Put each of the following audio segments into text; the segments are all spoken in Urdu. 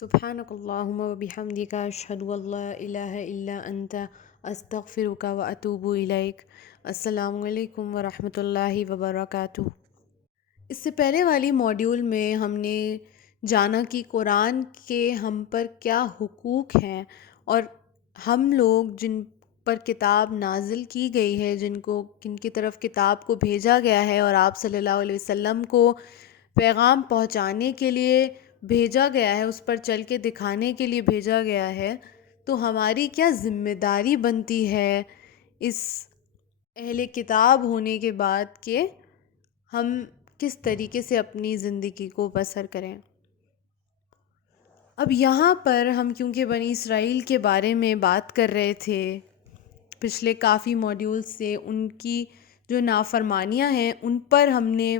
سبحانك اللهم وبحمدك أشهد أن لا إله إلا أنت أستغفرك وأتوب إليك۔ السلام علیکم ورحمۃ اللہ وبرکاتہ۔ اس سے پہلے والی موڈیول میں ہم نے جانا کہ قرآن کے ہم پر کیا حقوق ہیں، اور ہم لوگ جن پر کتاب نازل کی گئی ہے، جن کی طرف کتاب کو بھیجا گیا ہے اور آپ صلی اللہ علیہ وسلم کو پیغام پہنچانے کے لیے بھیجا گیا ہے، اس پر چل کے دکھانے کے لیے بھیجا گیا ہے، تو ہماری کیا ذمہ داری بنتی ہے اس اہل کتاب ہونے کے بعد کہ ہم کس طریقے سے اپنی زندگی کو بسر کریں۔ اب یہاں پر ہم کیونکہ بنی اسرائیل کے بارے میں بات کر رہے تھے پچھلے کافی موڈیول سے، ان کی جو نافرمانیاں ہیں ان پر ہم نے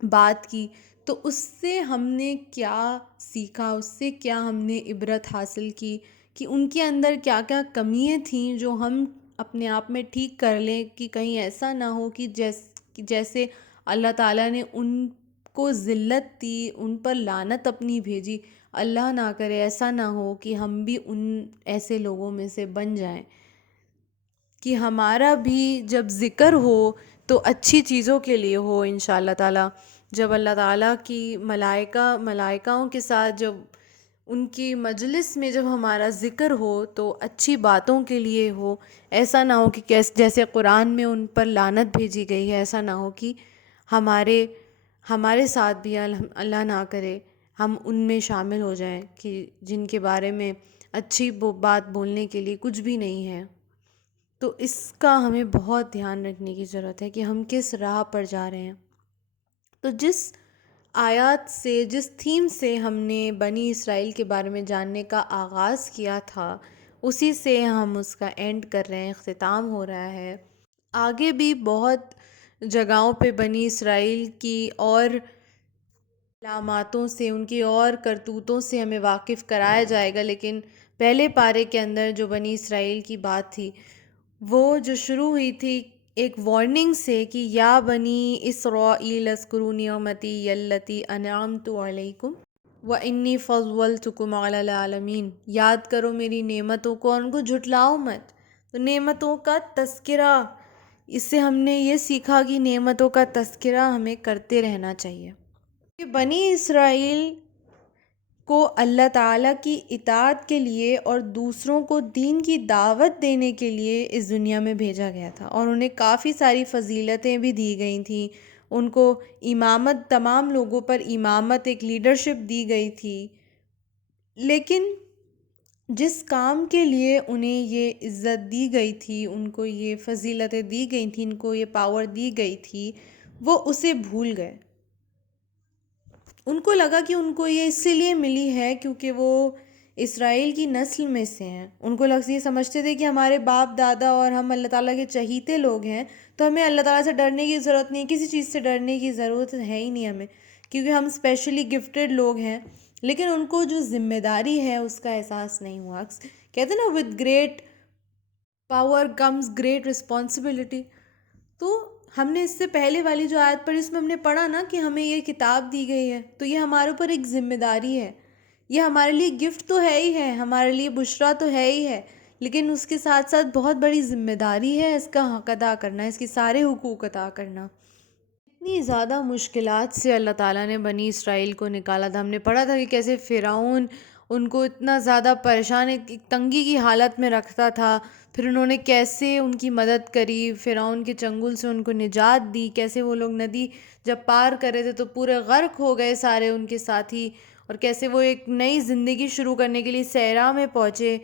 بات کی، تو اس سے ہم نے کیا سیکھا، اس سے کیا ہم نے عبرت حاصل کی کہ ان کے اندر کیا کیا کمیاں تھیں جو ہم اپنے آپ میں ٹھیک کر لیں، کہ کہیں ایسا نہ ہو کہ جیسے اللہ تعالیٰ نے ان کو ذلت دی، ان پر لعنت اپنی بھیجی، اللہ نہ کرے ایسا نہ ہو کہ ہم بھی ان ایسے لوگوں میں سے بن جائیں، کہ ہمارا بھی جب ذکر ہو تو اچھی چیزوں کے لیے ہو انشاءاللہ تعالیٰ۔ جب اللہ تعالیٰ کی ملائکاؤں کے ساتھ جب ان کی مجلس میں جب ہمارا ذکر ہو تو اچھی باتوں کے لیے ہو، ایسا نہ ہو کہ جیسے قرآن میں ان پر لعنت بھیجی گئی ہے، ایسا نہ ہو کہ ہمارے ساتھ بھی اللہ نہ کرے ہم ان میں شامل ہو جائیں کہ جن کے بارے میں اچھی بات بولنے کے لیے کچھ بھی نہیں ہے۔ تو اس کا ہمیں بہت دھیان رکھنے کی ضرورت ہے کہ ہم کس راہ پر جا رہے ہیں۔ تو جس آیات سے، جس تھیم سے ہم نے بنی اسرائیل کے بارے میں جاننے کا آغاز کیا تھا، اسی سے ہم اس کا اینڈ کر رہے ہیں، اختتام ہو رہا ہے۔ آگے بھی بہت جگہوں پہ بنی اسرائیل کی اور علاماتوں سے، ان کی اور کرتوتوں سے ہمیں واقف کرایا جائے گا، لیکن پہلے پارے کے اندر جو بنی اسرائیل کی بات تھی وہ جو شروع ہوئی تھی ایک وارننگ سے کہ یا بنی اسرائیل اذکروا نعمتی التی انعمت علیکم وانی فضلتکم علی العالمین، یاد کرو میری نعمتوں کو اور ان کو جھٹلاؤ مت۔ تو نعمتوں کا تذکرہ، اس سے ہم نے یہ سیکھا کہ نعمتوں کا تذکرہ ہمیں کرتے رہنا چاہیے کہ بنی اسرائیل کو اللہ تعالیٰ کی اطاعت کے لیے اور دوسروں کو دین کی دعوت دینے کے لیے اس دنیا میں بھیجا گیا تھا، اور انہیں کافی ساری فضیلتیں بھی دی گئی تھیں، ان کو امامت، تمام لوگوں پر امامت، ایک لیڈرشپ دی گئی تھی، لیکن جس کام کے لیے انہیں یہ عزت دی گئی تھی، ان کو یہ فضیلتیں دی گئی تھیں، ان کو یہ پاور دی گئی تھی، وہ اسے بھول گئے۔ ان کو لگا کہ ان کو یہ اس لیے ملی ہے کیونکہ وہ اسرائیل کی نسل میں سے ہیں، ان کو یہ سمجھتے تھے کہ ہمارے باپ دادا اور ہم اللہ تعالیٰ کے چہیتے لوگ ہیں، تو ہمیں اللہ تعالیٰ سے ڈرنے کی ضرورت نہیں، کسی چیز سے ڈرنے کی ضرورت ہے ہی نہیں ہمیں، کیونکہ ہم اسپیشلی گفٹیڈ لوگ ہیں۔ لیکن ان کو جو ذمہ داری ہے اس کا احساس نہیں ہوا۔ کہتے ہیں نا with great power comes great responsibility۔ تو ہم نے اس سے پہلے والی جو آیت پڑھی اس میں ہم نے پڑھا نا کہ ہمیں یہ کتاب دی گئی ہے، تو یہ ہمارے اوپر ایک ذمہ داری ہے، یہ ہمارے لیے گفٹ تو ہے ہی ہے، ہمارے لیے بشرا تو ہے ہی ہے، لیکن اس کے ساتھ ساتھ بہت بڑی ذمہ داری ہے اس کا حق ادا کرنا، اس کے سارے حقوق ادا کرنا۔ اتنی زیادہ مشکلات سے اللہ تعالیٰ نے بنی اسرائیل کو نکالا تھا، ہم نے پڑھا تھا کہ کیسے فرعون ان کو اتنا زیادہ پریشان، ایک تنگی کی حالت میں رکھتا تھا، پھر انہوں نے کیسے ان کی مدد کری، فرعون کے چنگل سے ان کو نجات دی، کیسے وہ لوگ ندی جب پار کر رہے تھے تو پورے غرق ہو گئے سارے ان کے ساتھی، اور کیسے وہ ایک نئی زندگی شروع کرنے کے لیے صحرا میں پہنچے،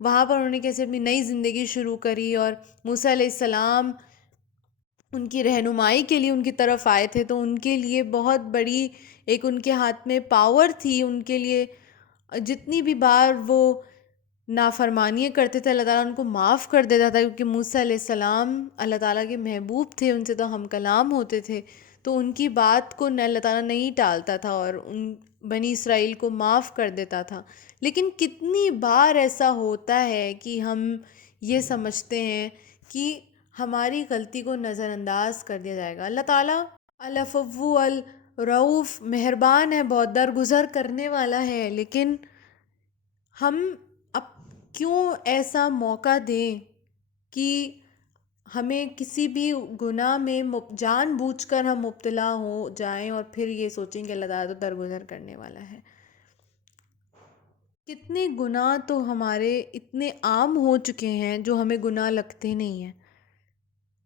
وہاں پر انہوں نے کیسے اپنی نئی زندگی شروع کری، اور موسیٰ علیہ السلام ان کی رہنمائی کے لیے ان کی طرف آئے تھے، تو ان کے لیے بہت بڑی ایک ان کے ہاتھ میں پاور تھی، ان کے لیے جتنی بھی بار وہ نافرمانیاں کرتے تھے اللہ تعالیٰ ان کو معاف کر دیتا تھا، کیونکہ موسیٰ علیہ السلام اللہ تعالیٰ کے محبوب تھے، ان سے تو ہم کلام ہوتے تھے، تو ان کی بات کو اللہ تعالیٰ نہیں ٹالتا تھا اور ان بنی اسرائیل کو معاف کر دیتا تھا۔ لیکن کتنی بار ایسا ہوتا ہے کہ ہم یہ سمجھتے ہیں کہ ہماری غلطی کو نظر انداز کر دیا جائے گا۔ اللہ تعالیٰ العفو رعوف مہربان ہے، بہت درگزر کرنے والا ہے، لیکن ہم اب کیوں ایسا موقع دیں کہ ہمیں کسی بھی گناہ میں جان بوجھ کر ہم مبتلا ہو جائیں اور پھر یہ سوچیں کہ اللہ تعالیٰ تو درگزر کرنے والا ہے۔ کتنے گناہ تو ہمارے اتنے عام ہو چکے ہیں جو ہمیں گناہ لگتے نہیں ہیں،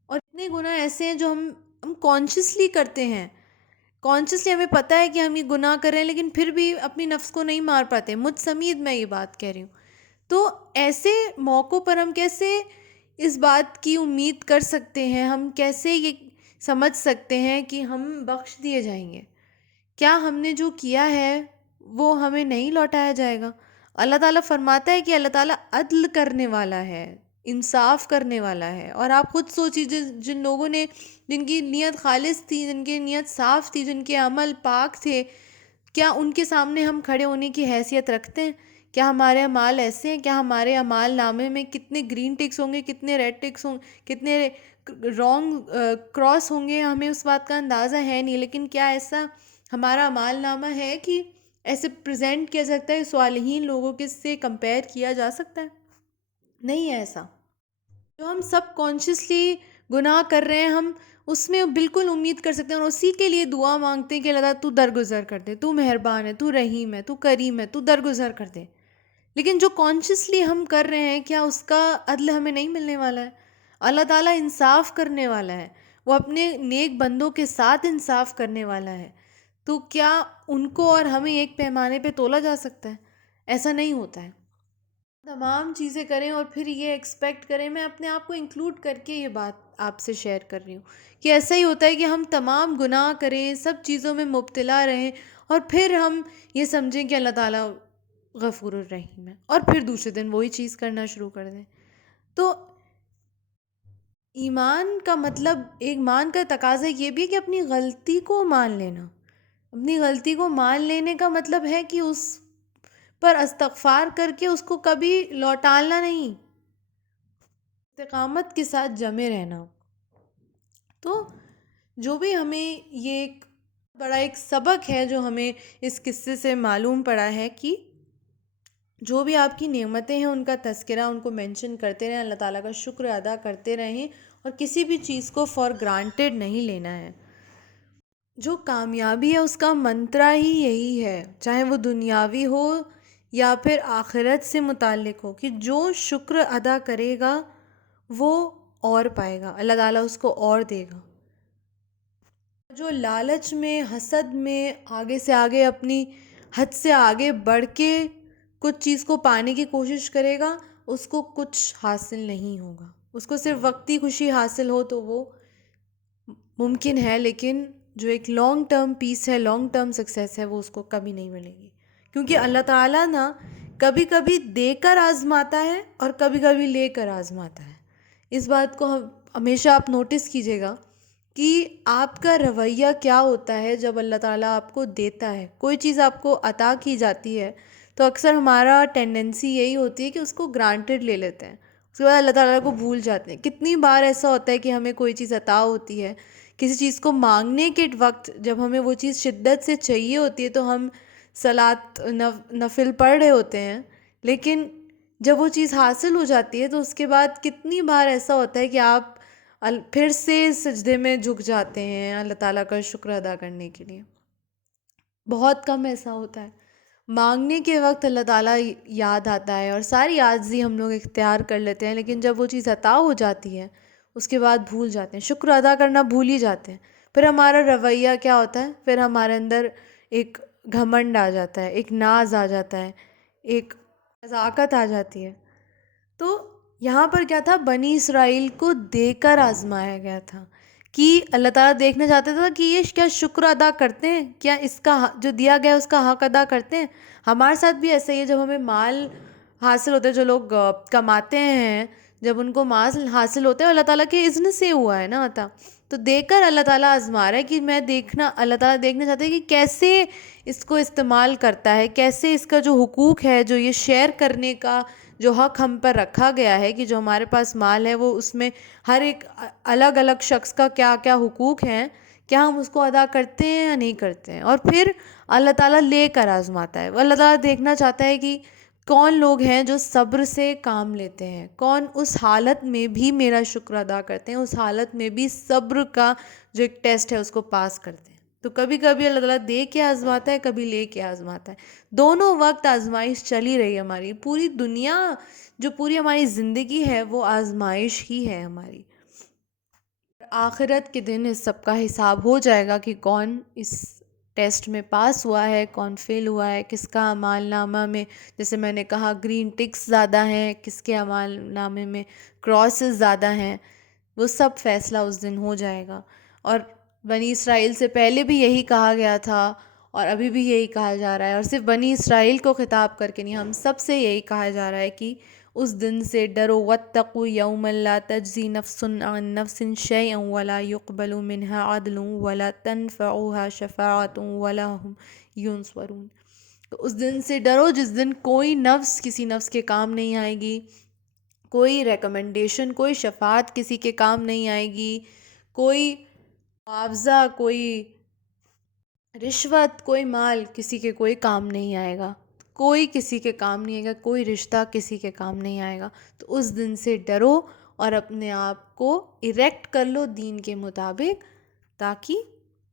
اور اتنے گناہ ایسے ہیں جو ہم کانشیسلی کرتے ہیں، کانشیسلی ہمیں پتہ ہے کہ ہم یہ گناہ کر رہے ہیں، لیکن پھر بھی اپنی نفس کو نہیں مار پاتے۔ مجھ سمیت میں یہ بات کہہ رہی ہوں۔ تو ایسے موقعوں پر ہم کیسے اس بات کی امید کر سکتے ہیں، ہم کیسے یہ سمجھ سکتے ہیں کہ ہم بخش دیے جائیں گے؟ کیا ہم نے جو کیا ہے وہ ہمیں نہیں لوٹایا جائے گا؟ اللہ تعالیٰ فرماتا ہے کہ اللہ تعالیٰ عدل کرنے والا ہے، انصاف کرنے والا ہے۔ اور آپ خود سوچیے، جن لوگوں نے، جن کی نیت خالص تھی، جن کی نیت صاف تھی، جن کے عمل پاک تھے، کیا ان کے سامنے ہم کھڑے ہونے کی حیثیت رکھتے ہیں؟ کیا ہمارے اعمال ایسے ہیں؟ کیا ہمارے اعمال نامے میں کتنے گرین ٹکس ہوں گے، کتنے ریڈ ٹکس ہوں، کتنے رانگ کراس ہوں گے، ہمیں اس بات کا اندازہ ہے نہیں۔ لیکن کیا ایسا ہمارا اعمال نامہ ہے کہ ایسے پریزنٹ کیا سکتا ہے، صالحین لوگوں کے سے کمپیئر کیا جا سکتا ہے؟ نہیں ہے ایسا۔ جو ہم سب کانشیسلی گناہ کر رہے ہیں، ہم اس میں بالکل امید کر سکتے ہیں اور اسی کے لیے دعا مانگتے ہیں کہ اللہ تعالیٰ تو درگزر کر دے، تو مہربان ہے، تو رحیم ہے، تو کریم ہے، تو درگزر کر دے۔ لیکن جو کانشیسلی ہم کر رہے ہیں، کیا اس کا عدل ہمیں نہیں ملنے والا ہے؟ اللہ تعالیٰ انصاف کرنے والا ہے، وہ اپنے نیک بندوں کے ساتھ انصاف کرنے والا ہے۔ تو کیا ان کو اور ہمیں ایک پیمانے پہ تولا جا سکتا ہے؟ ایسا نہیں ہوتا ہے۔ تمام چیزیں کریں اور پھر یہ ایکسپیکٹ کریں، میں اپنے آپ کو انکلوڈ کر کے یہ بات آپ سے شیئر کر رہی ہوں کہ ایسا ہی ہوتا ہے کہ ہم تمام گناہ کریں، سب چیزوں میں مبتلا رہیں، اور پھر ہم یہ سمجھیں کہ اللہ تعالیٰ غفور الرحیم ہے، اور پھر دوسرے دن وہی چیز کرنا شروع کر دیں۔ تو ایمان کا مطلب، ایمان کا تقاضا یہ بھی ہے کہ اپنی غلطی کو مان لینا۔ اپنی غلطی کو مان لینے کا مطلب ہے کہ اس پر استغفار کر کے اس کو کبھی لوٹالنا نہیں، استقامت کے ساتھ جمے رہنا۔ تو جو بھی ہمیں یہ ایک بڑا ایک سبق ہے جو ہمیں اس قصے سے معلوم پڑا ہے کہ جو بھی آپ کی نعمتیں ہیں ان کا تذکرہ، ان کو مینشن کرتے رہیں، اللہ تعالیٰ کا شکر ادا کرتے رہیں، اور کسی بھی چیز کو فار گرانٹیڈ نہیں لینا ہے۔ جو کامیابی ہے اس کا منترا ہی یہی ہے، چاہے وہ دنیاوی ہو یا پھر آخرت سے متعلق ہو، کہ جو شکر ادا کرے گا وہ اور پائے گا، اللہ تعالیٰ اس کو اور دے گا۔ جو لالچ میں، حسد میں آگے سے آگے، اپنی حد سے آگے بڑھ کے کچھ چیز کو پانے کی کوشش کرے گا، اس کو کچھ حاصل نہیں ہوگا۔ اس کو صرف وقتی خوشی حاصل ہو تو وہ ممکن ہے، لیکن جو ایک لانگ ٹرم پیس ہے، لانگ ٹرم سکسیس ہے، وہ اس کو کبھی نہیں ملے گی۔ کیونکہ اللہ تعالیٰ نا کبھی کبھی دے کر آزماتا ہے اور کبھی کبھی لے کر آزماتا ہے۔ اس بات کو ہمیشہ آپ نوٹس کیجیے گا کہ آپ کا رویہ کیا ہوتا ہے جب اللہ تعالیٰ آپ کو دیتا ہے، کوئی چیز آپ کو عطا کی جاتی ہے، تو اکثر ہمارا ٹینڈنسی یہی ہوتی ہے کہ اس کو گرانٹیڈ لے لیتے ہیں، اس کے بعد اللہ تعالیٰ کو بھول جاتے ہیں۔ کتنی بار ایسا ہوتا ہے کہ ہمیں کوئی چیز عطا ہوتی ہے، کسی چیز کو مانگنے کے وقت جب ہمیں وہ چیز شدت سے چاہیے ہوتی ہے تو ہم صلاۃ نفل پڑھ رہے ہوتے ہیں، لیکن جب وہ چیز حاصل ہو جاتی ہے تو اس کے بعد کتنی بار ایسا ہوتا ہے کہ آپ پھر سے سجدے میں جھک جاتے ہیں اللہ تعالیٰ کا شکر ادا کرنے کے لیے۔ بہت کم ایسا ہوتا ہے۔ مانگنے کے وقت اللہ تعالیٰ یاد آتا ہے اور ساری عاجزی ہم لوگ اختیار کر لیتے ہیں، لیکن جب وہ چیز عطا ہو جاتی ہے اس کے بعد بھول جاتے ہیں، شکر ادا کرنا بھول ہی جاتے ہیں۔ پھر ہمارا رویہ کیا ہوتا ہے؟ پھر ہمارے اندر ایک گھمنڈ آ جاتا ہے، ایک ناز آ جاتا ہے، ایک نزاکت آ جاتی ہے۔ تو یہاں پر کیا تھا؟ بنی اسرائیل کو دے کر آزمایا گیا تھا کہ اللہ تعالیٰ دیکھنا چاہتا تھا کہ یہ کیا شکر ادا کرتے ہیں، کیا اس کا جو دیا گیا اس کا حق ادا کرتے ہیں۔ ہمارے ساتھ بھی ایسا ہی ہے، جب ہمیں مال حاصل ہوتا ہے، جو لوگ کماتے ہیں، جب ان کو مال حاصل ہوتا ہے اللہ تعالیٰ کے اذن سے ہوا ہے نا عطا، تو دے کر اللہ تعالیٰ آزما رہا ہے کہ اللہ تعالیٰ دیکھنا چاہتے ہیں کہ کیسے اس کو استعمال کرتا ہے، کیسے اس کا جو حقوق ہے، جو یہ شیئر کرنے کا جو حق ہم پر رکھا گیا ہے کہ جو ہمارے پاس مال ہے وہ اس میں ہر ایک الگ الگ شخص کا کیا کیا حقوق ہیں، کیا ہم اس کو ادا کرتے ہیں یا نہیں کرتے ہیں. اور پھر اللہ تعالیٰ لے کر آزماتا ہے. اللہ تعالیٰ دیکھنا چاہتا ہے کہ کون لوگ ہیں جو صبر سے کام لیتے ہیں، کون اس حالت میں بھی میرا شکر ادا کرتے ہیں، اس حالت میں بھی صبر کا جو ایک ٹیسٹ ہے اس کو پاس کرتے ہیں. تو کبھی کبھی اللہ تعالیٰ دے کے آزماتا ہے، کبھی لے کے آزماتا ہے. دونوں وقت آزمائش چلی رہی ہے ہماری. پوری دنیا، جو پوری ہماری زندگی ہے، وہ آزمائش ہی ہے ہماری. آخرت کے دن اس سب کا حساب ہو جائے گا کہ کون اس ٹیسٹ میں پاس ہوا ہے، کون فیل ہوا ہے، کس کا اعمال نامہ میں، جیسے میں نے کہا، گرین ٹکس زیادہ ہیں، کس کے اعمال نامے میں کراسز زیادہ ہیں. وہ سب فیصلہ اس دن ہو جائے گا. اور بنی اسرائیل سے پہلے بھی یہی کہا گیا تھا اور ابھی بھی یہی کہا جا رہا ہے. اور صرف بنی اسرائیل کو خطاب کر کے نہیں، ہم سب سے یہی کہا جا رہا ہے کہ اس دن سے ڈرو. واتقوا یوما لا تجزی نفس عن نفس شیئا ولا يقبل منها عدل ولا تنفعها شفاعۃ ولا هم ينصرون. تو اس دن سے ڈرو جس دن کوئی نفس کسی نفس کے کام نہیں آئے گی، کوئی ریکمنڈیشن، کوئی شفاعت کسی کے کام نہیں آئے گی، کوئی معاوضہ، کوئی رشوت، کوئی مال کسی کے کوئی کام نہیں آئے گا. کوئی کسی کے کام نہیں آئے گا، کوئی رشتہ کسی کے کام نہیں آئے گا. تو اس دن سے ڈرو اور اپنے آپ کو ایریکٹ کر لو دین کے مطابق، تاکہ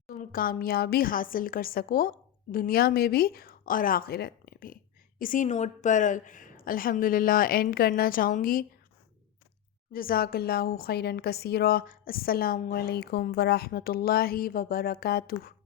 تم کامیابی حاصل کر سکو دنیا میں بھی اور آخرت میں بھی. اسی نوٹ پر الحمدللہ اینڈ کرنا چاہوں گی. جزاک اللہ خیراً کثیرا. السلام علیکم ورحمۃ اللہ وبرکاتہ.